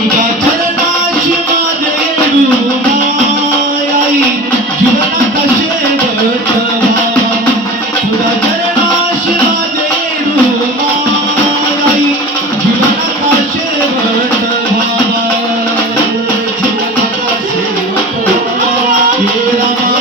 तुझ्या चरणाशी माझे येडू माई जीवनाचा शेवट व्हावा तुझ्या चरणाशी माझे येडू माई जीवनाचा शेवट व्हावा जीवनाचा शेवट व्हावा हे रामा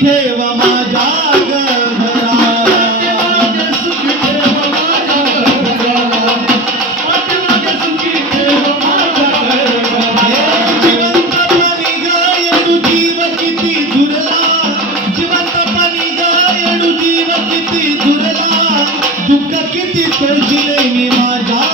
ठेवा माझ्या जिवंतपणी गायडू जीव किती दुरला जिवंतपणी गायडू जीव किती दुरला दुःख किती सोशिले मी माझ्या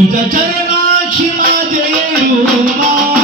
तुझ्या चरणाशी माझे येडू